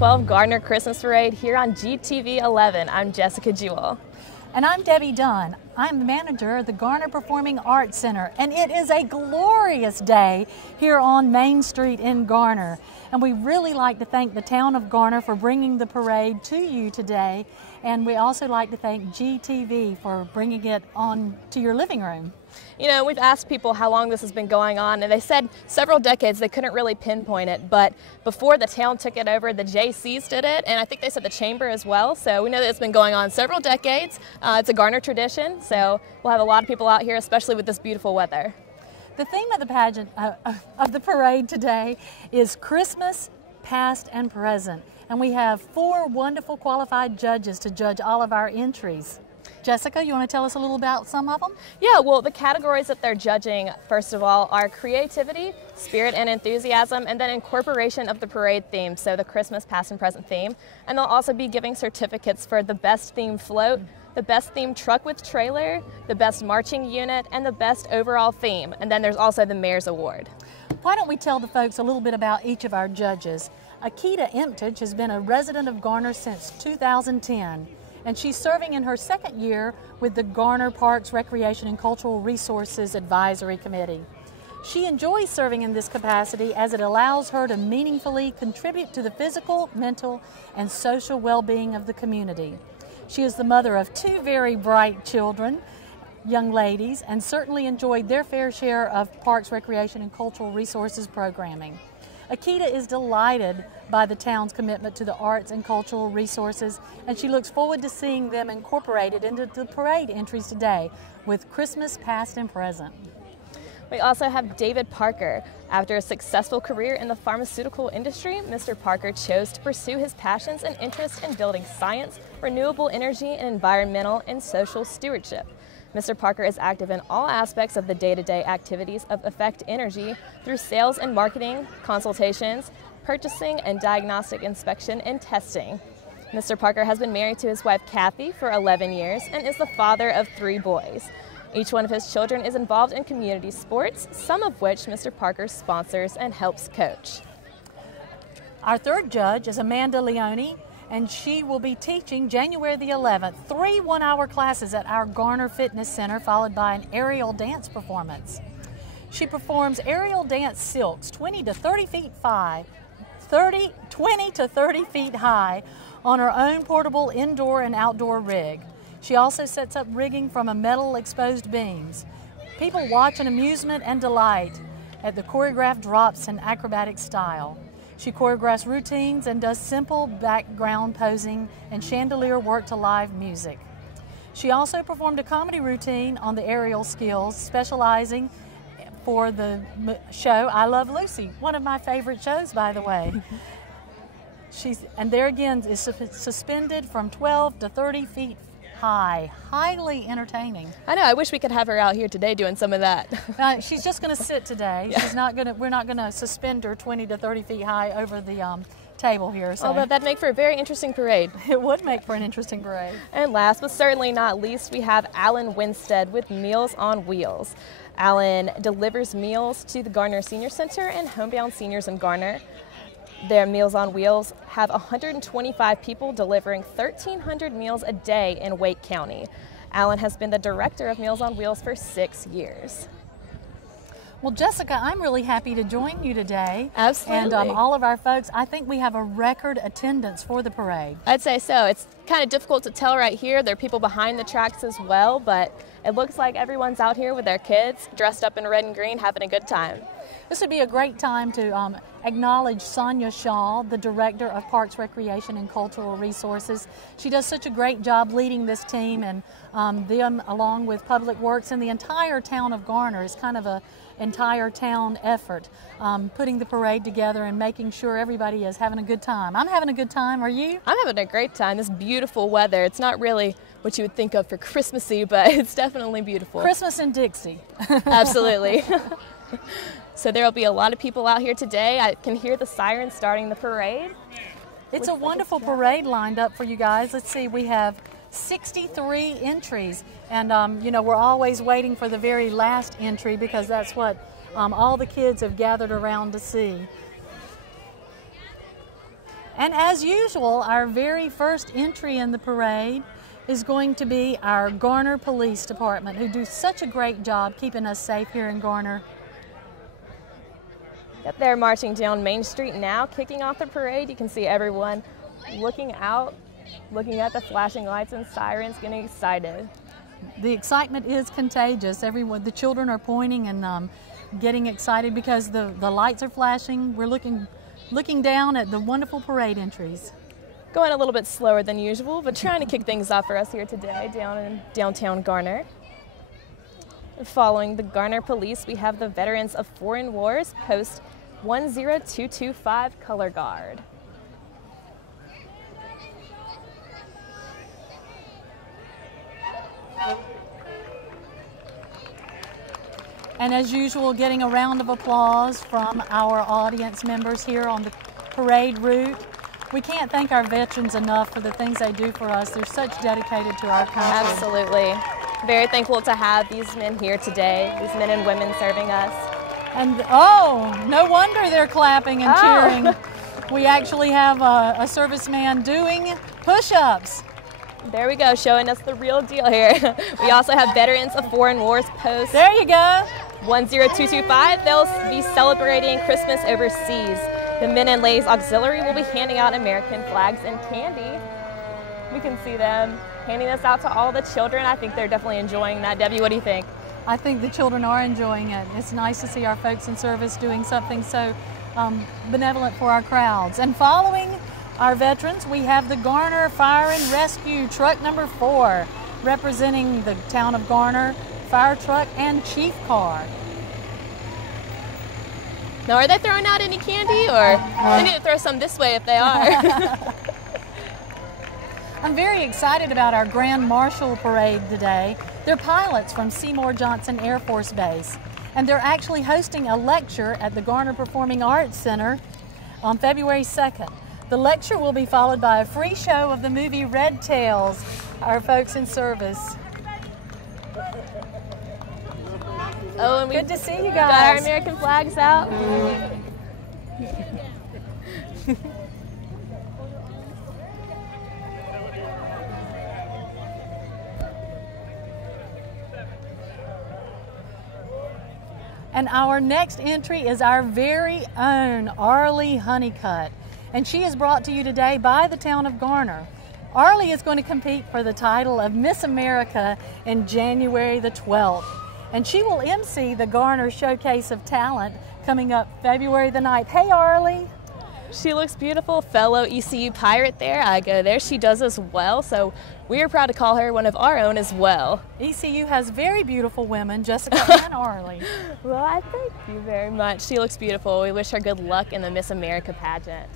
2012 Garner Christmas Parade here on GTV 11. I'm Jessica Jewell. And I'm Debbie Dunn. I'm the manager of the Garner Performing Arts Center, and it is a glorious day here on Main Street in Garner. And we really like to thank the town of Garner for bringing the parade to you today, and we also like to thank GTV for bringing it on to your living room. You know, we've asked people how long this has been going on, and they said several decades. They couldn't really pinpoint it, but before the town took it over, the JCs did it, and I think they said the chamber as well. So we know that it's been going on several decades. It's a Garner tradition, so we'll have a lot of people out here, especially with this beautiful weather. The theme of the pageant, of the parade today is Christmas, past and present, and we have 4 wonderful qualified judges to judge all of our entries. Jessica, you want to tell us a little about some of them? Yeah, well, the categories that they're judging, first of all, are creativity, spirit and enthusiasm, and then incorporation of the parade theme, so the Christmas past and present theme. And they'll also be giving certificates for the best themed float, the best themed truck with trailer, the best marching unit, and the best overall theme. And then there's also the Mayor's Award. Why don't we tell the folks a little bit about each of our judges? Ymca has been a resident of Garner since 2010. And she's serving in her 2nd year with the Garner Parks, Recreation, and Cultural Resources Advisory Committee. She enjoys serving in this capacity as it allows her to meaningfully contribute to the physical, mental, and social well-being of the community. She is the mother of 2 very bright children, young ladies, and certainly enjoyed their fair share of Parks, Recreation, and Cultural Resources programming. Ymca is delighted by the town's commitment to the arts and cultural resources, and she looks forward to seeing them incorporated into the parade entries today with Christmas past and present. We also have David Parker. After a successful career in the pharmaceutical industry, Mr. Parker chose to pursue his passions and interests in building science, renewable energy, and environmental and social stewardship. Mr. Parker is active in all aspects of the day-to-day activities of Effect Energy through sales and marketing, consultations, purchasing, and diagnostic inspection and testing. Mr. Parker has been married to his wife Kathy for 11 years and is the father of 3 boys. Each one of his children is involved in community sports, some of which Mr. Parker sponsors and helps coach. Our 3rd judge is Amanda Leone, and she will be teaching January the 11th, 3 one-hour classes at our Garner Fitness Center, followed by an aerial dance performance. She performs aerial dance silks 20 to 30 feet high on her own portable indoor and outdoor rig. She also sets up rigging from a metal exposed beams. People watch in amusement and delight at the choreographed drops and acrobatic style. She choreographs routines and does simple background posing and chandelier work to live music. She also performed a comedy routine on the aerial skills, specializing for the show I Love Lucy, one of my favorite shows, by the way. And there again is suspended from 12 to 30 feet high. Highly entertaining. I know, I wish we could have her out here today doing some of that. She's just going to sit today. Yeah. We're not going to suspend her 20 to 30 feet high over the table here. So. Although that'd make for a very interesting parade. It would make for an interesting parade. And last but certainly not least, we have Alan Winstead with Meals on Wheels. Alan delivers meals to the Garner Senior Center and homebound seniors in Garner. Their Meals on Wheels have 125 people delivering 1,300 meals a day in Wake County. Alan has been the director of Meals on Wheels for 6 years. Well, Jessica, I'm really happy to join you today. Absolutely. And all of our folks, I think we have a record attendance for the parade. I'd say so. It's kind of difficult to tell right here. There are people behind the tracks as well, but it looks like everyone's out here with their kids, dressed up in red and green, having a good time. This would be a great time to acknowledge Sonia Shaw, the Director of Parks, Recreation, and Cultural Resources. She does such a great job leading this team, and them, along with Public Works and the entire town of Garner, is kind of an entire town effort, putting the parade together and making sure everybody is having a good time. I'm having a good time. Are you? I'm having a great time. This beautiful weather. It's not really what you would think of for Christmassy, but it's definitely beautiful. Christmas in Dixie. Absolutely. So there will be a lot of people out here today. I can hear the sirens starting the parade. It's a wonderful parade lined up for you guys. Let's see, we have 63 entries, and you know, we're always waiting for the very last entry because that's what all the kids have gathered around to see. And as usual, our very first entry in the parade is going to be our Garner Police Department, who do such a great job keeping us safe here in Garner. Yep, they're marching down Main Street now, kicking off the parade. You can see everyone looking out, looking at the flashing lights and sirens, getting excited. The excitement is contagious. Everyone, the children are pointing and getting excited because the lights are flashing. We're looking down at the wonderful parade entries. Going a little bit slower than usual, but trying to kick things off for us here today down in downtown Garner. Following the Garner Police, we have the Veterans of Foreign Wars, Post 10225 Color Guard. And as usual, getting a round of applause from our audience members here on the parade route. We can't thank our veterans enough for the things they do for us. They're such dedicated to our country. Absolutely. Very thankful to have these men here today, these men and women serving us. And oh, no wonder they're clapping and cheering. We actually have a serviceman doing push-ups. There we go, showing us the real deal here. We also have Veterans of Foreign Wars Post. There you go. 10225. They'll be celebrating Christmas overseas. The Men and Ladies Auxiliary will be handing out American flags and candy. We can see them handing this out to all the children. I think they're definitely enjoying that. Debbie, what do you think? I think the children are enjoying it. It's nice to see our folks in service doing something so benevolent for our crowds. And following our veterans, we have the Garner Fire and Rescue Truck number 4, representing the town of Garner, fire truck and chief car. Now, are they throwing out any candy, or they need to throw some this way if they are? I'm very excited about our Grand Marshal Parade today. They're pilots from Seymour Johnson Air Force Base, and they're actually hosting a lecture at the Garner Performing Arts Center on February 2nd. The lecture will be followed by a free show of the movie Red Tails, our folks in service. Oh, and good to see you guys. Got our American flags out. And our next entry is our very own Arlie Honeycutt. And she is brought to you today by the town of Garner. Arlie is going to compete for the title of Miss America in January the 12th. And she will MC the Garner Showcase of Talent coming up February the 9th. Hey, Arlie. She looks beautiful. Fellow ECU Pirate there. I go there. She does as well. So we are proud to call her one of our own as well. ECU has very beautiful women, Jessica and Arlie. Well, I thank you very much. She looks beautiful. We wish her good luck in the Miss America pageant.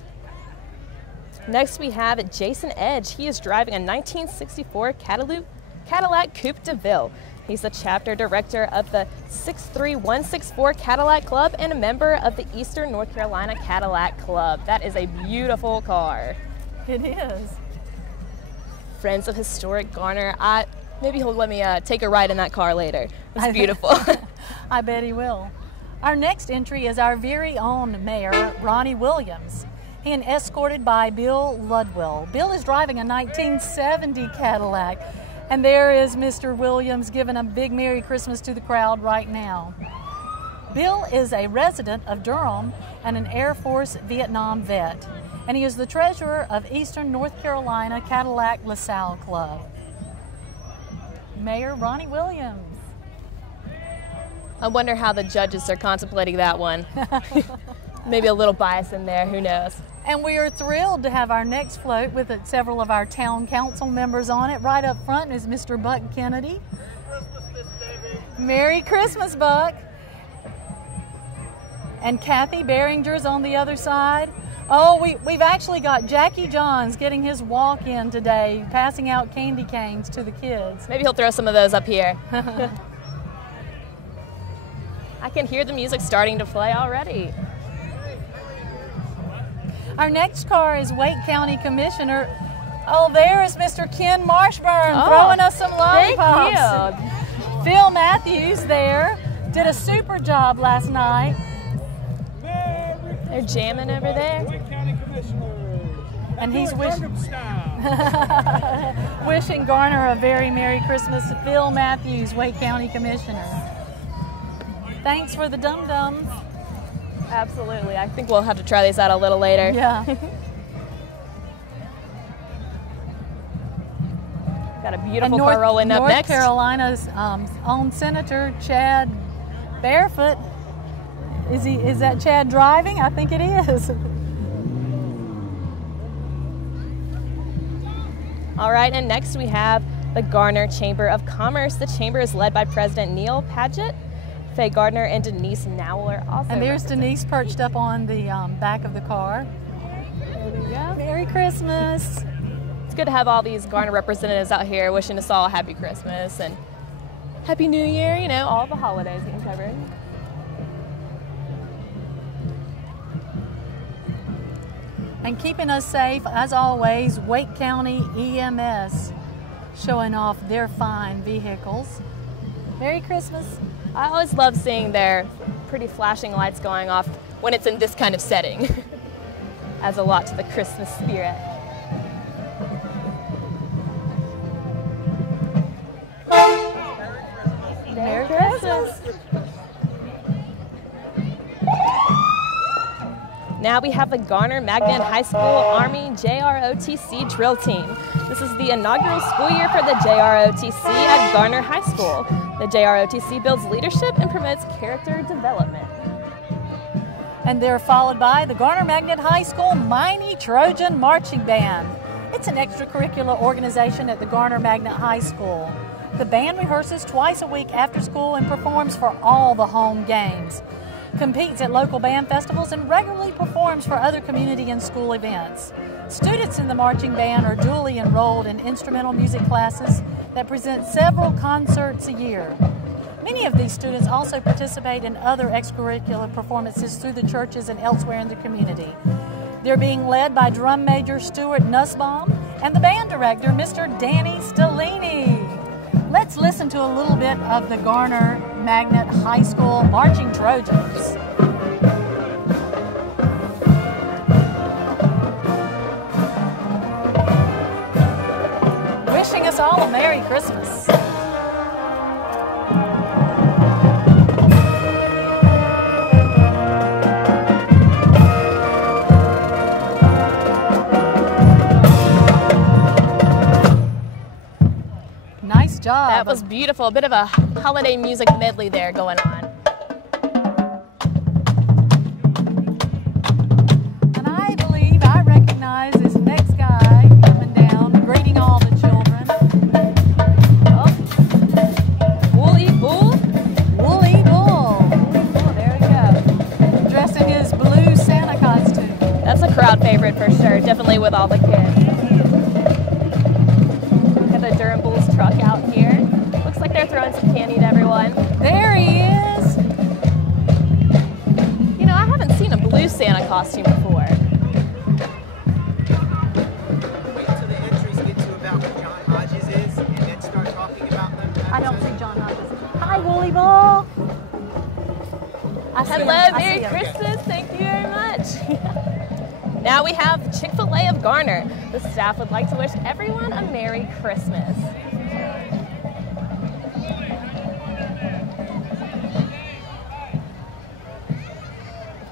Next we have Jason Edge. He is driving a 1964 Cadillac Coupe de Ville. He's the chapter director of the 63164 Cadillac Club and a member of the Eastern North Carolina Cadillac Club. That is a beautiful car. It is. Friends of Historic Garner. Maybe he'll let me take a ride in that car later. It's beautiful. I bet he will. Our next entry is our very own Mayor, Ronnie Williams. He is escorted by Bill Ludwell. Bill is driving a 1970 Cadillac. And there is Mr. Williams giving a big Merry Christmas to the crowd right now. Bill is a resident of Durham and an Air Force Vietnam vet. And he is the treasurer of Eastern North Carolina Cadillac LaSalle Club. Mayor Ronnie Williams. I wonder how the judges are contemplating that one. Maybe a little bias in there, who knows. And we are thrilled to have our next float with several of our town council members on it. Right up front is Mr. Buck Kennedy. Merry Christmas, Buck. And Kathy Behringer's on the other side. Oh, we've actually got Jackie Johns getting his walk-in today, passing out candy canes to the kids. Maybe he'll throw some of those up here. I can hear the music starting to play already. Our next car is Wake County Commissioner. Oh, there is Mr. Ken Marshburn throwing us some lollipops. Thank you. Phil Matthews there did a super job last night. They're jamming over there. Wake County Commissioner. And he's wishing Garner a very Merry Christmas to Phil Matthews, Wake County Commissioner. Thanks for the dum-dums. Absolutely. I think we'll have to try these out a little later. Yeah. Got a beautiful car rolling up next. North Carolina's own Senator Chad Barefoot. Is that Chad driving? I think it is. All right, and next we have the Garner Chamber of Commerce. The chamber is led by President Neil Padgett. Faye Gardner and Denise Nowell are also. And there's Denise perched up on the back of the car. There we go. Merry Christmas. It's good to have all these Garner representatives out here wishing us all a happy Christmas and Happy New Year, you know, all the holidays getting covered. And keeping us safe, as always, Wake County EMS showing off their fine vehicles. Merry Christmas. I always love seeing their pretty flashing lights going off when it's in this kind of setting. Adds a lot to the Christmas spirit. Merry Christmas. Now we have the Garner Magnet High School Army JROTC drill team. This is the inaugural school year for the JROTC at Garner High School. The JROTC builds leadership and promotes character development. And they're followed by the Garner Magnet High School Mighty Trojan Marching Band. It's an extracurricular organization at the Garner Magnet High School. The band rehearses twice a week after school and performs for all the home games. Competes at local band festivals and regularly performs for other community and school events. Students in the marching band are duly enrolled in instrumental music classes that present several concerts a year. Many of these students also participate in other extracurricular performances through the churches and elsewhere in the community. They're being led by drum major Stuart Nussbaum and the band director, Mr. Danny Stellini. Let's listen to a little bit of the Garner Magnet High School Marching Trojans. Wishing us all a Merry Christmas. Nice job. That was beautiful. A bit of a holiday music medley there going on. And I believe I recognize this next guy coming down, greeting all the children. Oh. Woolly Bull? Woolly Bull. Woolly Bull, there we go. Dressed in his blue Santa costume. That's a crowd favorite for sure, definitely with all the kids. Got the Durham Bulls truck out here. Looks like they're throwing some candy to everyone. There he is. You know, I haven't seen a blue Santa costume before. Wait till the entries get to about what John Hodges is, and then start talking about them. I don't see John Hodges. Hi, Woolly Bull. Hello, Merry Christmas. Thank you very much. Now we have Chick-fil-A of Garner. The staff would like to wish everyone a Merry Christmas.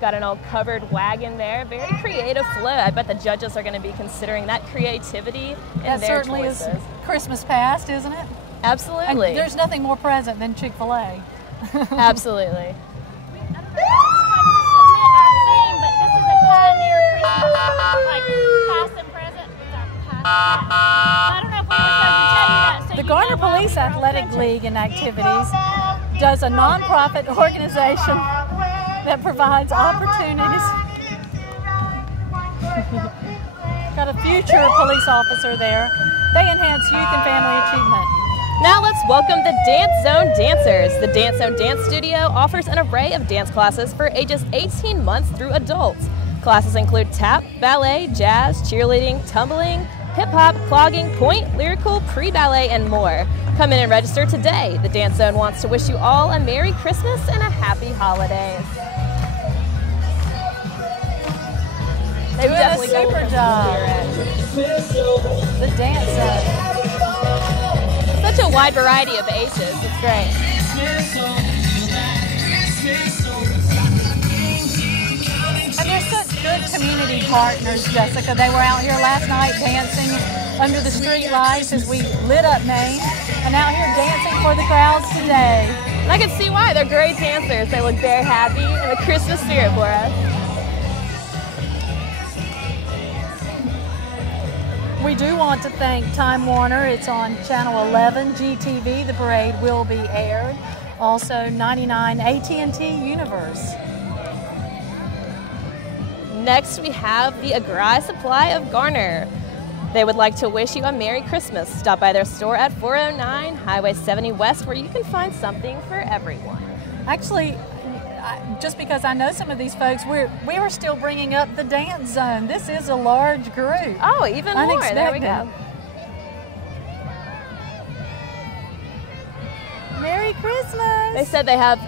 Got an old covered wagon there. Very creative float. I bet the judges are going to be considering that creativity in That their certainly choices. is Christmas past, isn't it? Absolutely. And there's nothing more present than Chick-fil-A. Absolutely. The Garner Police Athletic League and Activities does a nonprofit organization that provides opportunities. Got a future police officer there. They enhance youth and family achievement. Now let's welcome the Dance Zone Dancers. The Dance Zone Dance Studio offers an array of dance classes for ages 18 months through adults. Classes include tap, ballet, jazz, cheerleading, tumbling, hip-hop, clogging, point, lyrical, pre-ballet, and more. Come in and register today. The Dance Zone wants to wish you all a Merry Christmas and a Happy Holidays. They've Doing definitely a got super Christmas job. spirit. The dance Such a wide variety of aces. It's great. And they're such good community partners, Jessica. They were out here last night dancing under the street lights as we lit up Maine, and out here dancing for the crowds today. And I can see why. They're great dancers. They look very happy in the Christmas spirit for us. We do want to thank Time Warner. It's on Channel 11 GTV. The parade will be aired. Also 99 AT&T Universe. Next, we have the Agri Supply of Garner. They would like to wish you a Merry Christmas. Stop by their store at 409 Highway 70 West, where you can find something for everyone. Actually, just because I know some of these folks, we were still bringing up the dance zone. This is a large group. Oh, even more. There we go. Merry Christmas. They said they have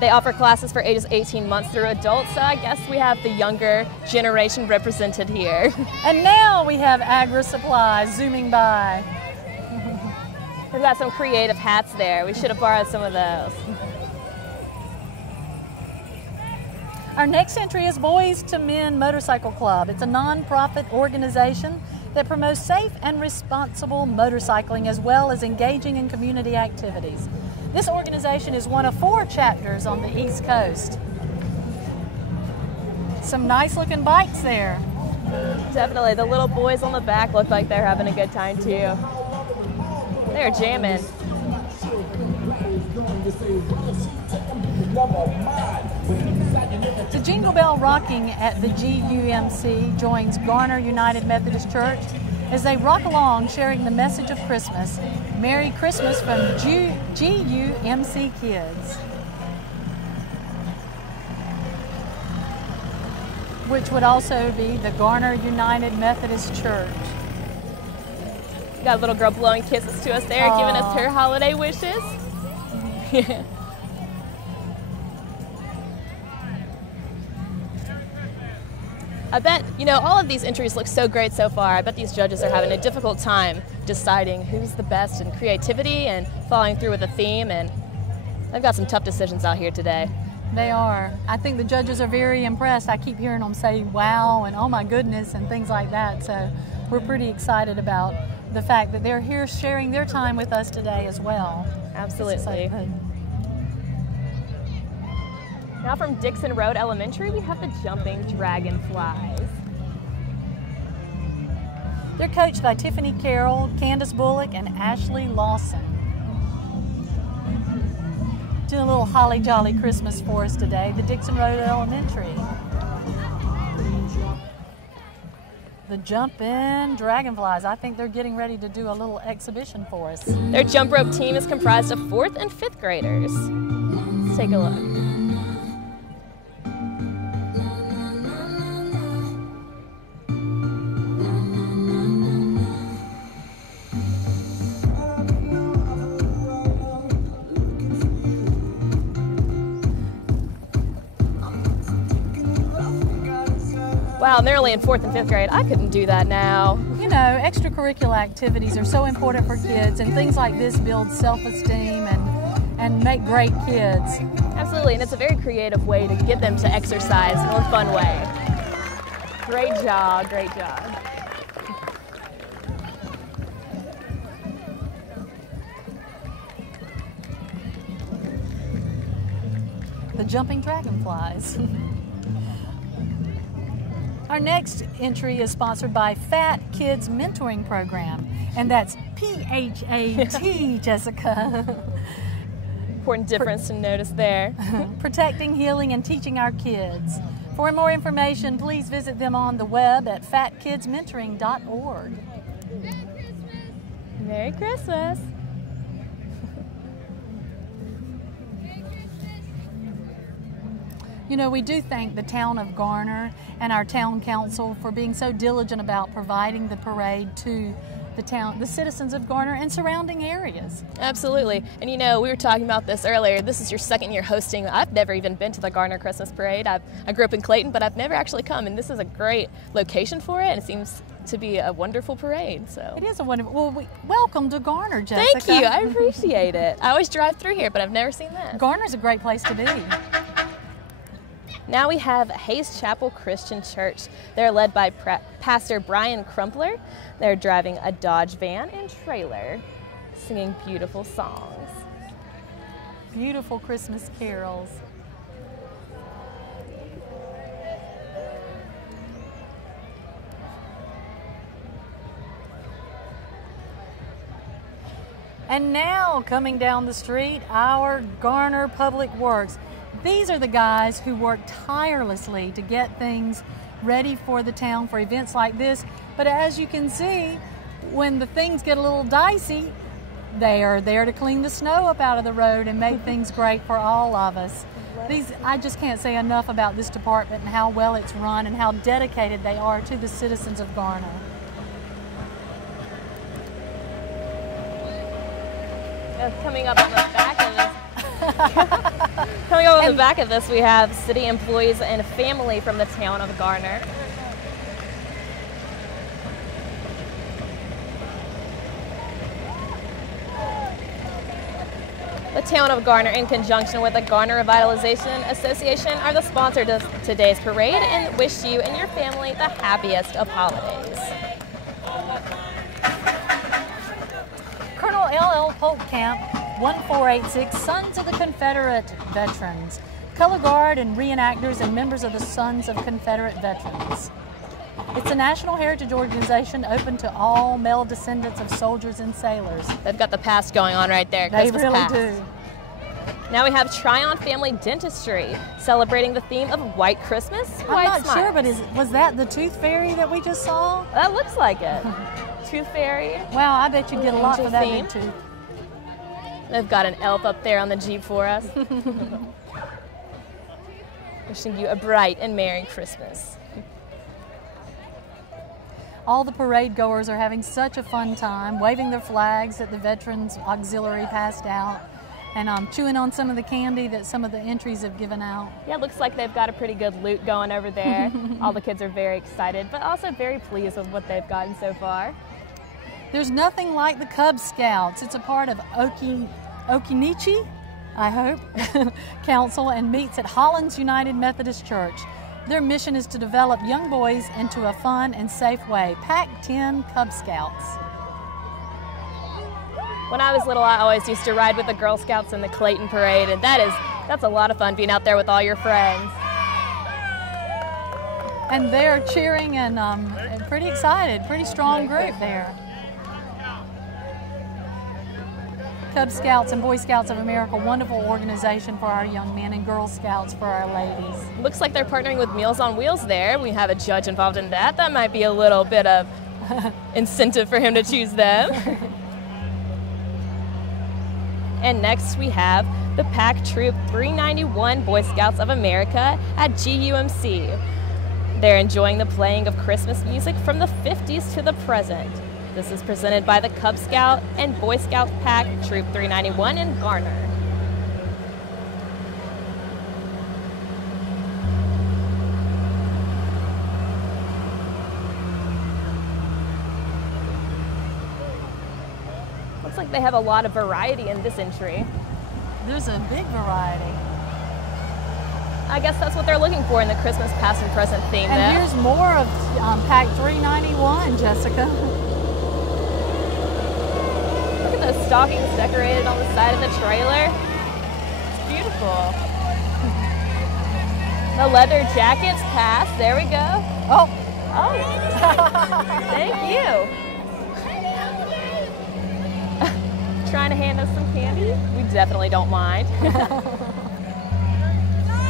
they offer classes for ages 18 months through adults, so I guess we have the younger generation represented here. And now we have Agri Supply zooming by. We've got some creative hats there. We should have borrowed some of those. Our next entry is Boys to Men Motorcycle Club. It's a non-profit organization that promotes safe and responsible motorcycling as well as engaging in community activities. This organization is one of 4 chapters on the East Coast. Some nice looking bikes there. Definitely. The little boys on the back look like they're having a good time too. They're jamming. The Jingle Bell Rocking at the GUMC joins Garner United Methodist Church as they rock along sharing the message of Christmas. Merry Christmas from GUMC kids. Which would also be the Garner United Methodist Church. Got a little girl blowing kisses to us there, giving us her holiday wishes. I bet, all of these entries look so great so far. I bet these judges are having a difficult time deciding who's the best in creativity and following through with a theme, and they've got some tough decisions out here today. They are. I think the judges are very impressed. I keep hearing them say wow and oh my goodness and things like that, so we're pretty excited about the fact that they're here sharing their time with us today as well. Absolutely. Now from Dixon Road Elementary, we have the Jumping Dragonflies. They're coached by Tiffany Carroll, Candace Bullock, and Ashley Lawson. Doing a little holly jolly Christmas for us today, the Dixon Road Elementary. The Jumping Dragonflies. I think they're getting ready to do a little exhibition for us. Their jump rope team is comprised of 4th and 5th graders. Let's take a look. Wow, they're only in 4th and 5th grade. I couldn't do that now. Extracurricular activities are so important for kids, and things like this build self-esteem and make great kids. Absolutely, and it's a very creative way to get them to exercise in a fun way. Great job, great job. The Jumping Dragonflies. Our next entry is sponsored by Fat Kids Mentoring Program, and that's PHAT, Jessica. Important difference to notice there. Protecting, healing, and teaching our kids. For more information, please visit them on the web at fatkidsmentoring.org. Merry Christmas. We do thank the town of Garner and our town council for being so diligent about providing the parade to the citizens of Garner and surrounding areas. Absolutely. And you know, we were talking about this earlier. This is your second year hosting. I've never even been to the Garner Christmas Parade. I grew up in Clayton, but I've never actually come, and this is a great location for it, and it seems to be a wonderful parade. So it is a wonderful. Well, welcome to Garner, Jessica. Thank you. I appreciate it. I always drive through here, but I've never seen that. Garner's a great place to be. Now we have Hayes Chapel Christian Church. They're led by Pastor Brian Crumpler. They're driving a Dodge van and trailer, singing beautiful songs. Beautiful Christmas carols. And now, coming down the street, our Garner Public Works. These are the guys who work tirelessly to get things ready for the town for events like this. But as you can see, when the things get a little dicey, they are there to clean the snow up out of the road and make things great for all of us. I just can't say enough about this department and how well it's run and how dedicated they are to the citizens of Garner. Coming up on the back of this. Coming up on the back of this, we have city employees and family from the town of Garner. The town of Garner, in conjunction with the Garner Revitalization Association, are the sponsors of today's parade and wish you and your family the happiest of holidays. Colonel L.L. Polk Camp, 1486, Sons of the Confederate Veterans. Color Guard and reenactors and members of the Sons of Confederate Veterans. It's a national heritage organization open to all male descendants of soldiers and sailors. They've got the past going on right there. They Christmas really past. do. Now we have Tryon Family Dentistry, celebrating the theme of White Christmas, White I'm not Smiles. sure, but was that the Tooth Fairy that we just saw? That looks like it. Tooth Fairy. Wow, I bet you'd get a lot for that Theme. big tooth. They've got an elf up there on the Jeep for us. Wishing you a bright and Merry Christmas. All the parade goers are having such a fun time, waving their flags that the Veterans Auxiliary passed out, and chewing on some of the candy that some of the entries have given out. Yeah, it looks like they've got a pretty good loot going over there. All the kids are very excited, but also very pleased with what they've gotten so far. There's nothing like the Cub Scouts. It's a part of Okinichi, I hope, Council, and meets at Hollins United Methodist Church. Their mission is to develop young boys into a fun and safe way. Pact 10 Cub Scouts. When I was little, I always used to ride with the Girl Scouts in the Clayton Parade, and that's a lot of fun being out there with all your friends. And they're cheering and pretty excited, pretty strong group there. Cub Scouts and Boy Scouts of America, wonderful organization for our young men, and Girl Scouts for our ladies. Looks like they're partnering with Meals on Wheels there. We have a judge involved in that. That might be a little bit of incentive for him to choose them. And next we have the Pact Troop 391 Boy Scouts of America at GUMC. They're enjoying the playing of Christmas music from the 50s to the present. This is presented by the Cub Scout and Boy Scout Pact Troop 391 in Garner. Looks like they have a lot of variety in this entry. There's a big variety. I guess that's what they're looking for in the Christmas past and present theme. And here's more of Pact 391, Jessica. Look at those stockings decorated on the side of the trailer. It's beautiful. The leather jackets pass. There we go. Oh. Thank you. Trying to hand us some candy? We definitely don't mind.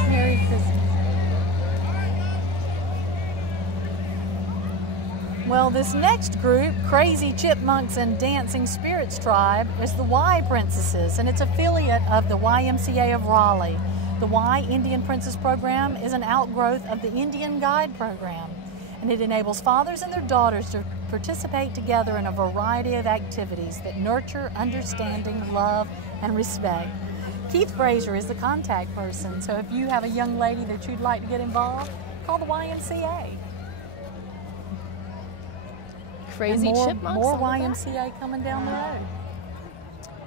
Merry Christmas. Well, this next group, Crazy Chipmunks and Dancing Spirits Tribe, is the Y Princesses, and it's affiliate of the YMCA of Raleigh. The Y Indian Princess Program is an outgrowth of the Indian Guide Program, and it enables fathers and their daughters participate together in a variety of activities that nurture understanding, love, and respect. Keith Fraser is the contact person, so if you have a young lady that you'd like to get involved, call the YMCA. Crazy chipmunks. More YMCA coming down the road.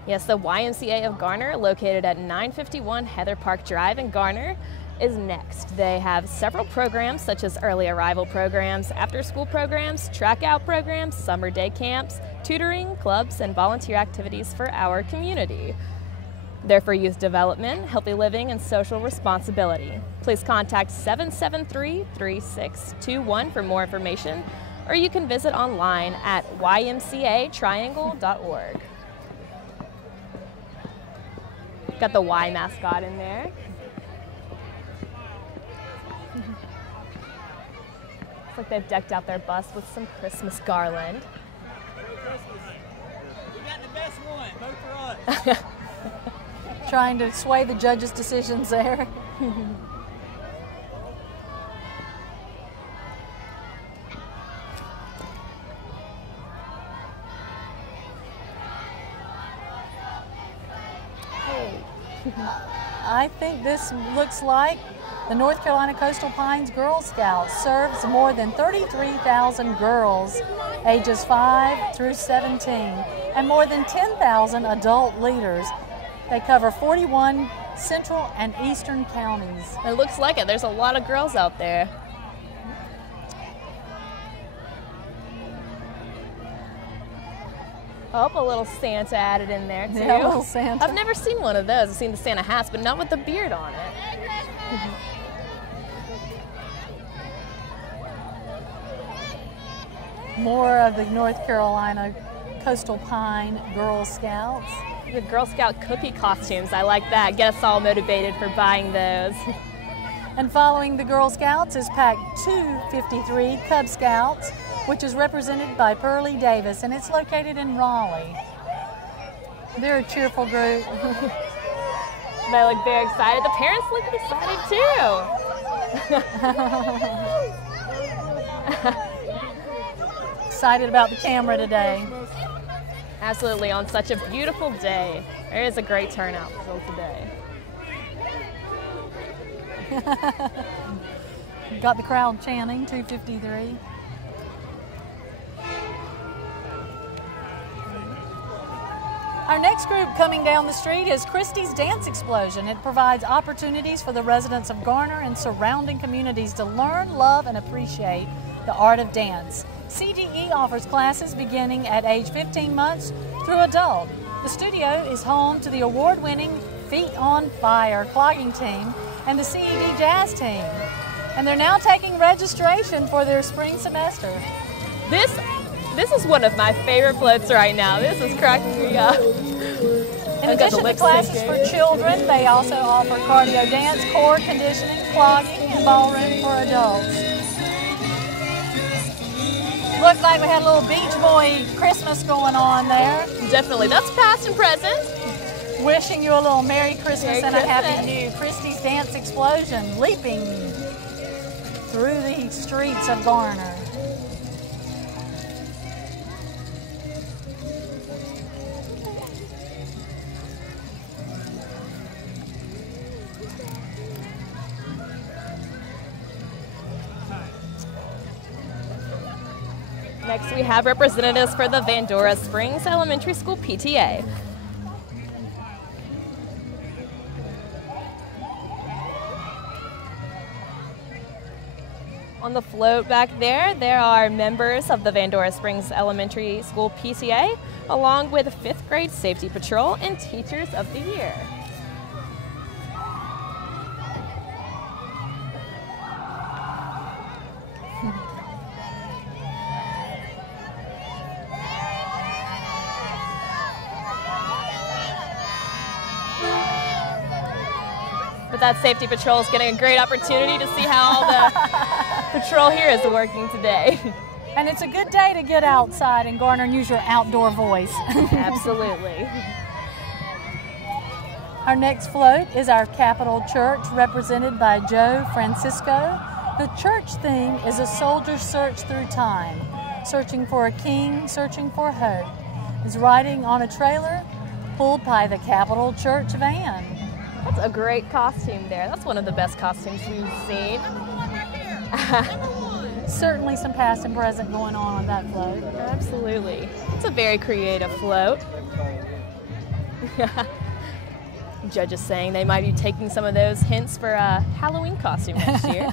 Yes, the Ymca of Garner, located at 951 Heather Park Drive in Garner, is next. They have several programs such as early arrival programs, after-school programs, track-out programs, summer day camps, tutoring, clubs, and volunteer activities for our community. They're for youth development, healthy living, and social responsibility. Please contact 773-3621 for more information, or you can visit online at ymcatriangle.org. Got the Y mascot in there. Looks like they've decked out their bus with some Christmas garland. Merry Christmas. We got the best one. Vote for us. Trying to sway the judges' decisions there. I think this looks like the North Carolina Coastal Pines Girl Scouts. Serves more than 33,000 girls ages 5 through 17 and more than 10,000 adult leaders. They cover 41 central and eastern counties. It looks like it. There's a lot of girls out there. Oh, a little Santa added in there, too. Yeah, a little Santa. I've never seen one of those. I've seen the Santa hats, but not with the beard on it. More of the North Carolina Coastal Pine Girl Scouts. The Girl Scout cookie costumes, I like that. Get us all motivated for buying those. And following the Girl Scouts is Pact 253 Cub Scouts, which is represented by Pearlie Davis, and it's located in Raleigh. They're a cheerful group. They look very excited. The parents look excited too. Excited about the camera today. Absolutely, on such a beautiful day. There is a great turnout still today. Got the crowd chanting 253. Our next group coming down the street is Christy's Dance Explosion. It provides opportunities for the residents of Garner and surrounding communities to learn, love, and appreciate the art of dance. CDE offers classes beginning at age 15 months through adult. The studio is home to the award-winning Feet on Fire clogging team and the CED Jazz team. And they're now taking registration for their spring semester. This is one of my favorite floats right now. This is cracking me up. In addition to classes for children, they also offer cardio dance, core conditioning, clogging, and ballroom for adults. Looked like we had a little Beach Boy Christmas going on there. Definitely. That's past and present. Wishing you a little Merry Christmas and a Happy New Year. Christy's Dance Explosion leaping through the streets of Garner. Next, we have representatives for the Vandora Springs Elementary School PTA. On the float back there are members of the Vandora Springs Elementary School PTA, along with 5th grade safety patrol and teachers of the year. But that safety patrol is getting a great opportunity to see how the patrol here is working today. And it's a good day to get outside and Garner and use your outdoor voice. Absolutely. Our next float is our Capitol Church, represented by Joe Francisco. The church theme is A Soldier's Search Through Time. searching for a king, searching for hope, is riding on a trailer pulled by the Capitol Church van. That's a great costume there. That's one of the best costumes we've seen. Certainly some past and present going on that float. Absolutely. It's a very creative float. Judges saying they might be taking some of those hints for a Halloween costume next year.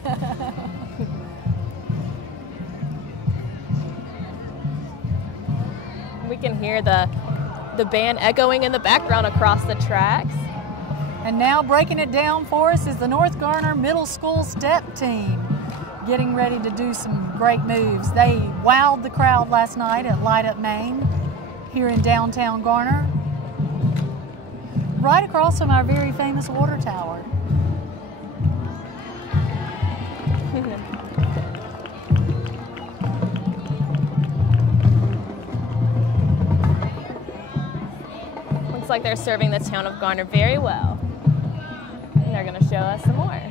We can hear the band echoing in the background across the tracks. And now breaking it down for us is the North Garner Middle School step team, getting ready to do some great moves. They wowed the crowd last night at Light Up Main here in downtown Garner, right across from our very famous water tower. Looks like they're serving the town of Garner very well. And they're going to show us some more.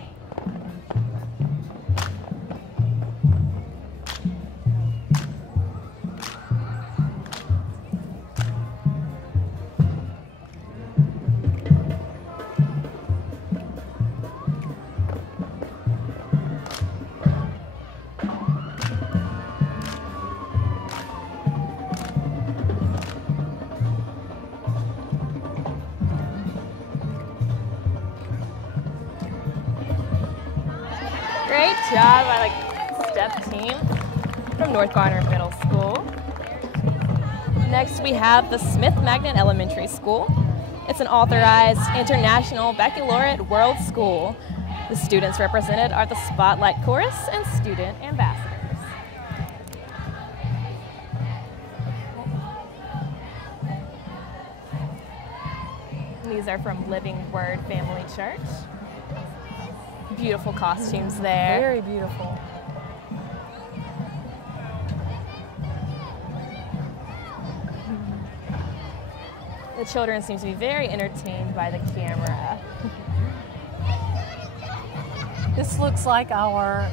Great job by the step team from North Garner Middle School. Next we have the Smith Magnet Elementary School. It's an authorized international baccalaureate world school. The students represented are the Spotlight Chorus and student ambassadors. These are from Living Word Family Church. Beautiful costumes there. Very beautiful. The children seem to be very entertained by the camera. This looks like our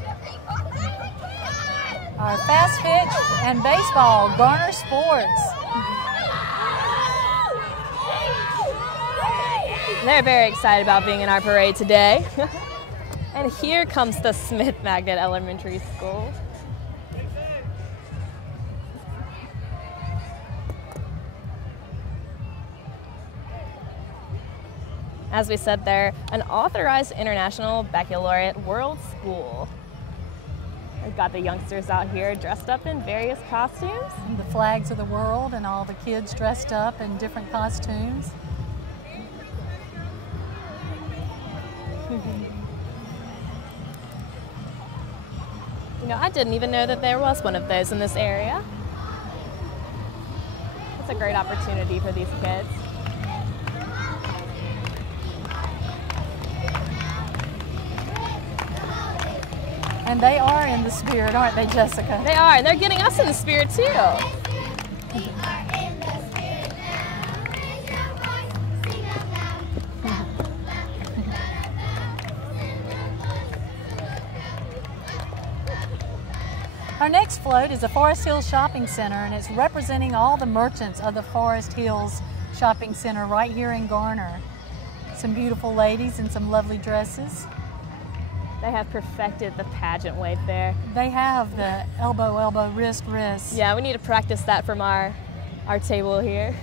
fast pitch and baseball, Garner Sports. They're very excited about being in our parade today. And here comes the Smith Magnet Elementary School. As we said, they're an authorized international baccalaureate world school. We've got the youngsters out here dressed up in various costumes. The flags of the world and all the kids dressed up in different costumes. You know, I didn't even know that there was one of those in this area. It's a great opportunity for these kids. And they are in the spirit, aren't they, Jessica? They are, and they're getting us in the spirit too. Our next float is the Forest Hills Shopping Center, and it's representing all the merchants of the Forest Hills Shopping Center right here in Garner. Some beautiful ladies in some lovely dresses. They have perfected the pageant wave there. They have the elbow, elbow, wrist, wrist. Yeah, we need to practice that from our table here.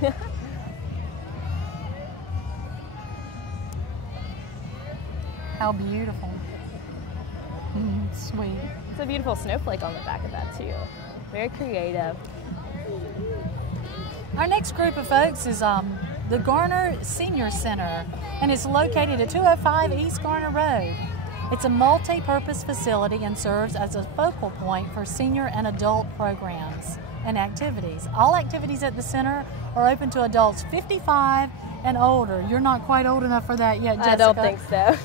How beautiful. Sweet. It's a beautiful snowflake on the back of that too. Very creative. Our next group of folks is the Garner Senior Center, and it's located at 205 East Garner Road. It's a multi-purpose facility and serves as a focal point for senior and adult programs and activities. All activities at the center are open to adults 55 and older. You're not quite old enough for that yet, Jessica. I don't think so.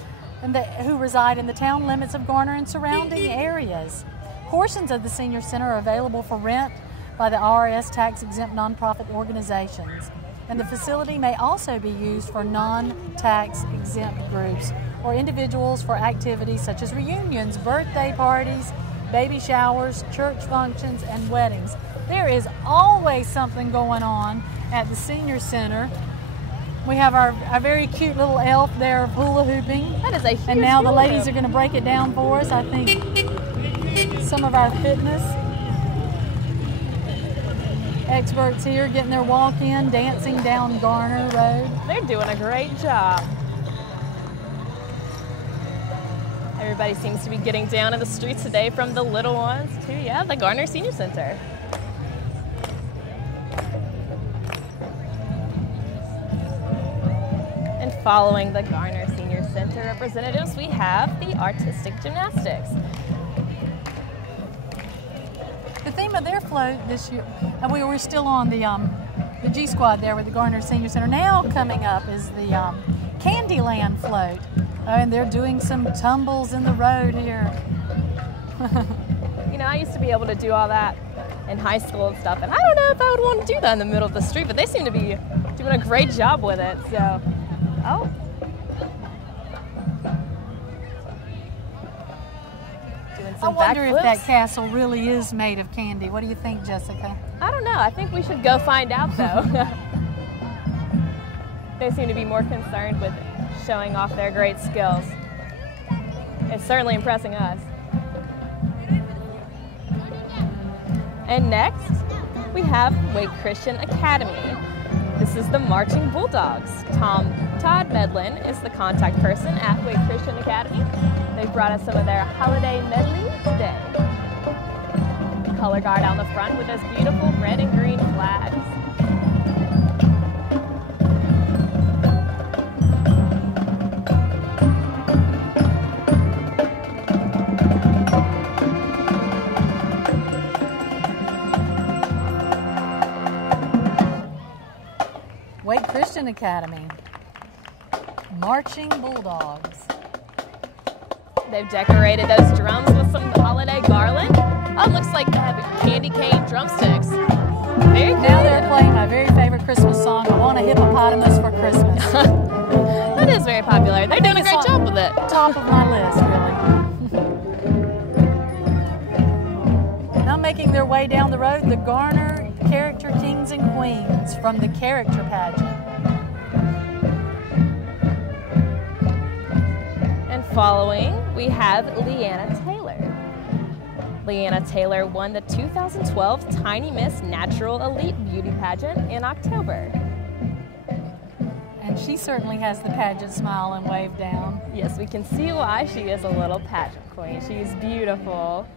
And who reside in the town limits of Garner and surrounding areas. Portions of the Senior Center are available for rent by the IRS tax-exempt nonprofit organizations. And the facility may also be used for non-tax exempt groups or individuals for activities such as reunions, birthday parties, baby showers, church functions, and weddings. There is always something going on at the senior center. We have our very cute little elf there hula hooping. That is a huge And now the hula ladies hoop. are going to break it down for us. I think some of our fitness experts here getting their walk in, dancing down Garner Road. They're doing a great job. Everybody seems to be getting down in the streets today, from the little ones to, yeah, the Garner Senior Center. And following the Garner Senior Center representatives, we have the artistic gymnastics. The theme of their float this year, and we were still on the G Squad there with the Garner Senior Center. Now coming up is the Candyland Float. And they're doing some tumbles in the road here. You know, I used to be able to do all that in high school and stuff, and I don't know if I would want to do that in the middle of the street, but they seem to be doing a great job with it, so. Oh. Doing I some wonder if backflips. that castle really is made of candy. What do you think, Jessica? I don't know. I think we should go find out, though. They seem to be more concerned with showing off their great skills. It's certainly impressing us. And next, we have Wake Christian Academy. This is the Marching Bulldogs. Todd Medlin is the contact person at Wake Christian Academy. They brought us some of their holiday medley today. Color guard out in the front with those beautiful red and green flags. Wake Christian Academy, Marching Bulldogs. They've decorated those drums with some holiday garland. Oh, it looks like they have candy cane drumsticks. Very good. Now they're playing my very favorite Christmas song, I Want a Hippopotamus for Christmas. That is very popular. They're doing a great job with it. Top of my list, really. Now making their way down the road, the Garner Character Kings and Queens from the Character Pageant. And following, we have Leanna Taylor. Leanna Taylor won the 2012 Tiny Miss Natural Elite Beauty Pageant in October. And she certainly has the pageant smile and wave down. Yes, we can see why she is a little pageant queen. She's beautiful.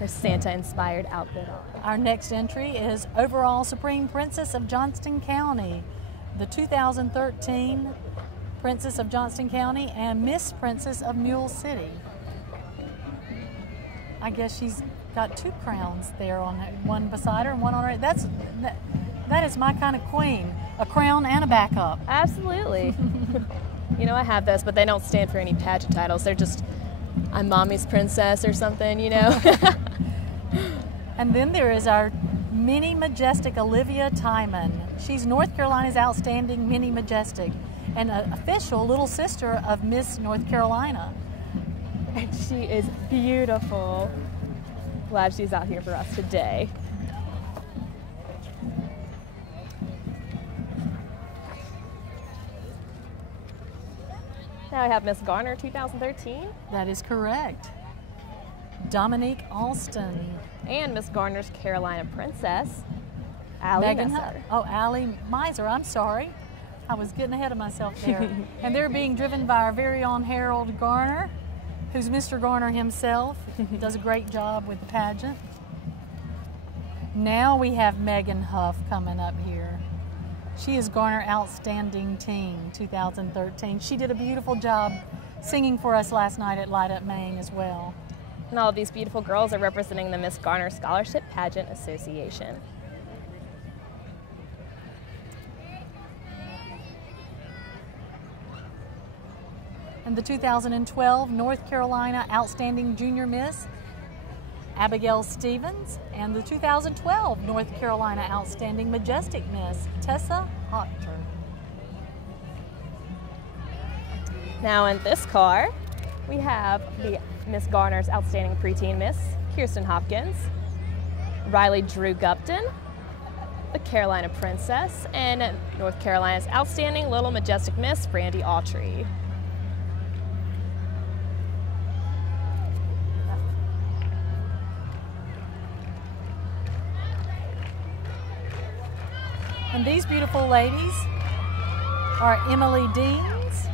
Her Santa-inspired outfit on. Our next entry is Overall Supreme Princess of Johnston County, the 2013 Princess of Johnston County and Miss Princess of Mule City. I guess she's got two crowns there, on one beside her and one on her. That is my kind of queen, a crown and a backup. Absolutely. You know, I have those, but they don't stand for any pageant titles. They're just, I'm mommy's princess or something, you know. And then there is our Mini Majestic Olivia Timon. She's North Carolina's outstanding Mini Majestic and an official little sister of Miss North Carolina. And she is beautiful. Glad she's out here for us today. Now I have Miss Garner 2013. That is correct. Dominique Alston. And Miss Garner's Carolina Princess, Allie Megan Messer. Allie Miser, I'm sorry. I was getting ahead of myself there. And they're being driven by our very own Harold Garner, who's Mr. Garner himself. He does a great job with the pageant. Now we have Megan Huff coming up here. She is Garner Outstanding Teen 2013. She did a beautiful job singing for us last night at Light Up Maine as well. And all of these beautiful girls are representing the Miss Garner Scholarship Pageant Association. And the 2012 North Carolina Outstanding Junior Miss, Abigail Stevens, and the 2012 North Carolina Outstanding Majestic Miss, Tessa Hochter. Now in this car, we have the Miss Garner's Outstanding Preteen Miss, Kirsten Hopkins, Riley Drew Gupton, the Carolina Princess, and North Carolina's Outstanding Little Majestic Miss, Brandy Autry. And these beautiful ladies are Emily Deans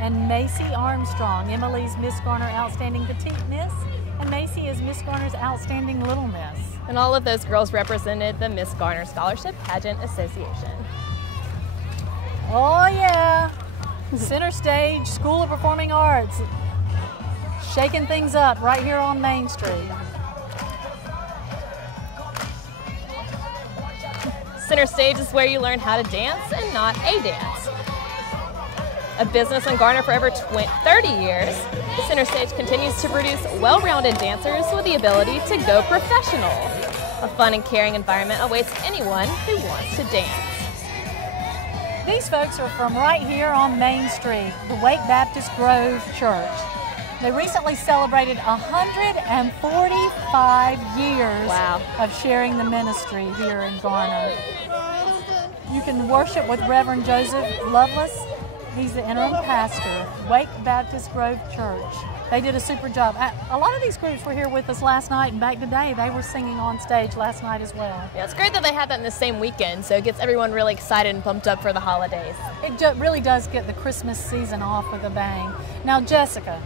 and Macy Armstrong. Emily's Miss Garner Outstanding Petite Miss, and Macy is Miss Garner's Outstanding Little Miss. And all of those girls represented the Miss Garner Scholarship Pageant Association. Oh yeah! Center Stage School of Performing Arts. Shaking things up right here on Main Street. Center Stage is where you learn how to dance and not a dance. A business in Garner for over 30 years, Center Stage continues to produce well-rounded dancers with the ability to go professional. A fun and caring environment awaits anyone who wants to dance. These folks are from right here on Main Street, the Wake Baptist Grove Church. They recently celebrated 145 years of sharing the ministry here in Garner. You can worship with Reverend Joseph Lovelace. He's the interim pastor, Wake Baptist Grove Church. They did a super job. A lot of these groups were here with us last night and back today. They were singing on stage last night as well. Yeah, it's great that they had that in the same weekend, so it gets everyone really excited and pumped up for the holidays. It really does get the Christmas season off with a bang. Now, Jessica,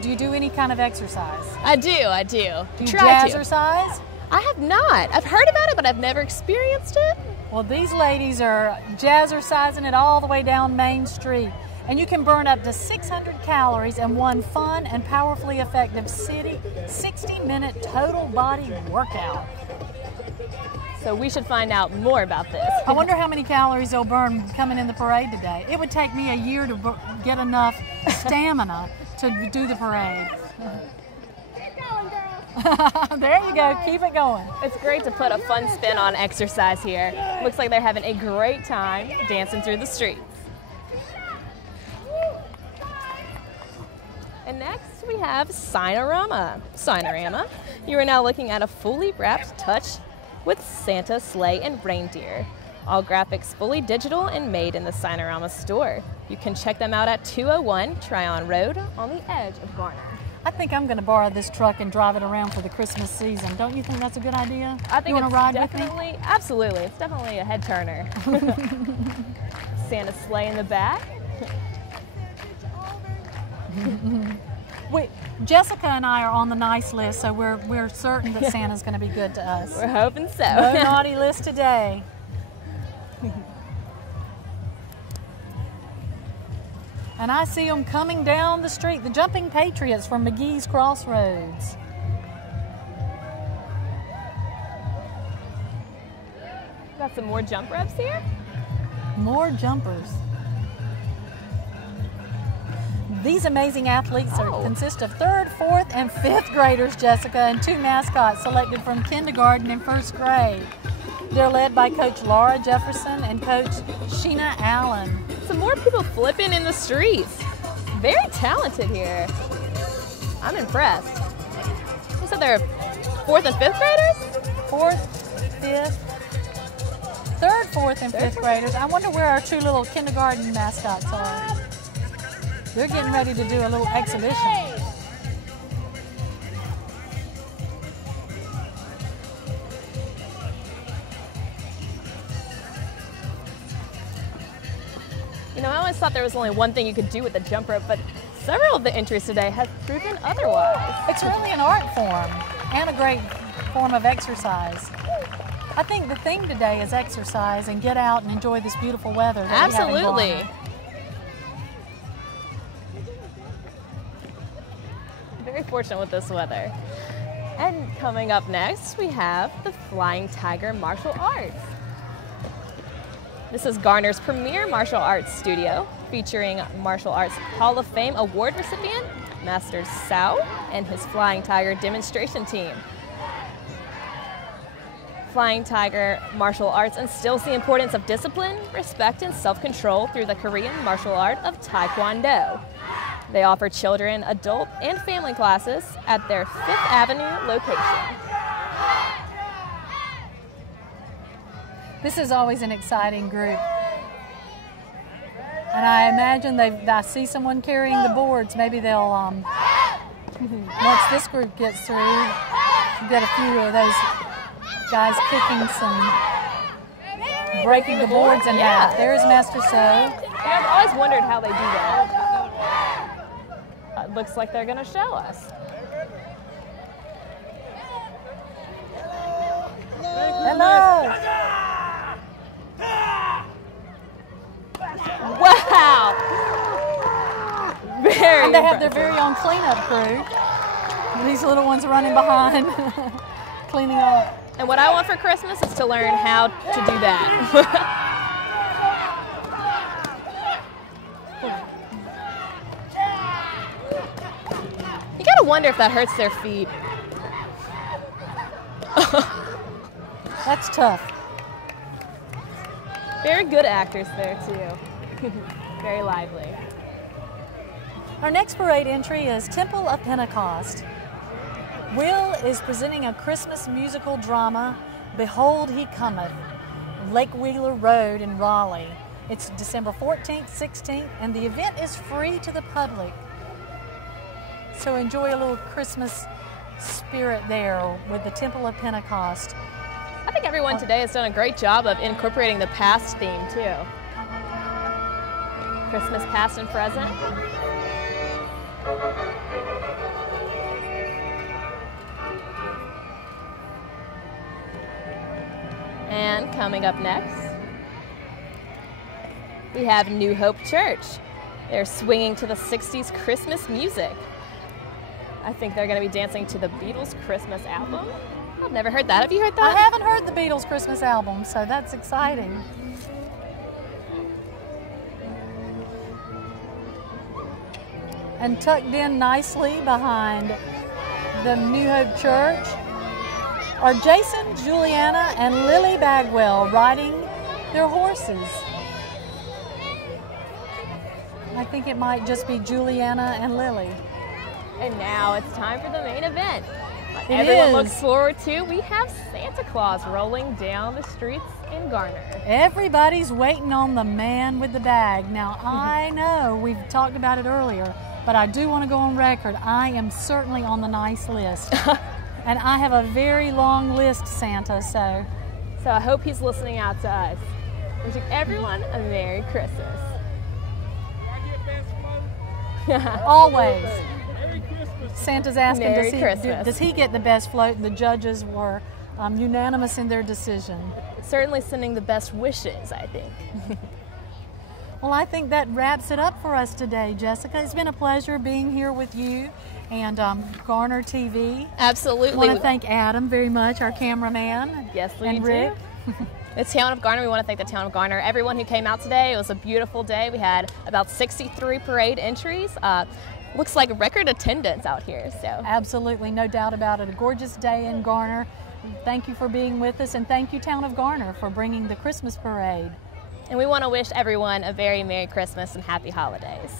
do you do any kind of exercise? I do. Do you jazzercise? I have not. I've heard about it, but I've never experienced it. Well, these ladies are jazzercising it all the way down Main Street. And you can burn up to 600 calories in one fun and powerfully effective 60-minute total body workout. So we should find out more about this. I wonder how many calories they'll burn coming in the parade today. It would take me a year to get enough stamina to do the parade. Keep going, girls. There you go. Keep it going. It's great to put a fun spin on exercise here. Looks like they're having a great time dancing through the streets. And next we have Signorama. Signorama, you are now looking at a fully wrapped touch with Santa, sleigh, and reindeer. All graphics fully digital and made in the Signorama store. You can check them out at 201 Tryon Road on the edge of Garner. I think I'm going to borrow this truck and drive it around for the Christmas season. Don't you think that's a good idea? I think you want to ride with me? Absolutely. It's definitely a head turner. Santa's sleigh in the back. Jessica and I are on the nice list, so we're certain that Santa's going to be good to us. We're hoping so. No naughty list today. And I see them coming down the street, the Jumping Patriots from McGee's Crossroads. Got some more jump ropes here. More jumpers. These amazing athletes consist of 3rd, 4th, and 5th graders, Jessica, and 2 mascots selected from kindergarten and 1st grade. They're led by Coach Laura Jefferson and Coach Sheena Allen. Some more people flipping in the streets. Very talented here. I'm impressed. You said they're 4th and 5th graders? 4th, 5th, 3rd, 4th, and 5th graders. I wonder where our 2 little kindergarten mascots are. They're getting ready to do a little exhibition. You know, I always thought there was only one thing you could do with the jump rope, but several of the entries today have proven otherwise. It's really an art form and a great form of exercise. I think the theme today is exercise and get out and enjoy this beautiful weather that we have in Garner. Very fortunate with this weather. And coming up next, we have the Flying Tiger Martial Arts. This is Garner's premier martial arts studio, featuring Martial Arts Hall of Fame award recipient, Master Sao, and his Flying Tiger demonstration team. Flying Tiger Martial Arts instills the importance of discipline, respect, and self-control through the Korean martial art of Taekwondo. They offer children, adult, and family classes at their 5th Avenue location. This is always an exciting group. And I imagine I see someone carrying the boards. Maybe they'll, once this group gets through, get a few of those guys kicking breaking the boards in half. There's Master So. Yeah, I've always wondered how they do that. It looks like they're going to show us. Hello. Wow! Very And they have their impressive. very own cleanup crew. These little ones running behind, cleaning up. And what I want for Christmas is to learn how to do that. You gotta wonder if that hurts their feet. That's tough. Very good actors there too. Very lively. Our next parade entry is Temple of Pentecost. Will is presenting a Christmas musical drama, Behold He Cometh, Lake Wheeler Road in Raleigh. It's December 14th, 16th, and the event is free to the public. So enjoy a little Christmas spirit there with the Temple of Pentecost. I think everyone today has done a great job of incorporating the past theme too. Christmas past and present. And coming up next, we have New Hope Church. They're swinging to the 60s Christmas music. I think they're going to be dancing to the Beatles' Christmas album. I've never heard that. Have you heard that? I haven't heard the Beatles' Christmas album, so that's exciting. And tucked in nicely behind the New Hope Church are Jason, Juliana, and Lily Bagwell riding their horses. I think it might just be Juliana and Lily. And now it's time for the main event. Like It everyone is. looks forward to, we have Santa Claus rolling down the streets in Garner. Everybody's waiting on the man with the bag. Now, I know we've talked about it earlier, but I do want to go on record. I am certainly on the nice list. And I have a very long list, Santa, so. So I hope he's listening out to us. Wishing everyone a Merry Christmas. Always. Santa's asking, Merry Christmas. does he get the best float? And the judges were unanimous in their decision. Certainly sending the best wishes, I think. Well, I think that wraps it up for us today, Jessica. It's been a pleasure being here with you and Garner TV. Absolutely. I want to thank Adam very much, our cameraman. Yes, we and do. Rick. The town of Garner, we want to thank the town of Garner. Everyone who came out today, it was a beautiful day. We had about 63 parade entries. Looks like record attendance out here. So Absolutely, no doubt about it. A gorgeous day in Garner. Thank you for being with us, and thank you, Town of Garner, for bringing the Christmas parade. And we want to wish everyone a very Merry Christmas and Happy Holidays.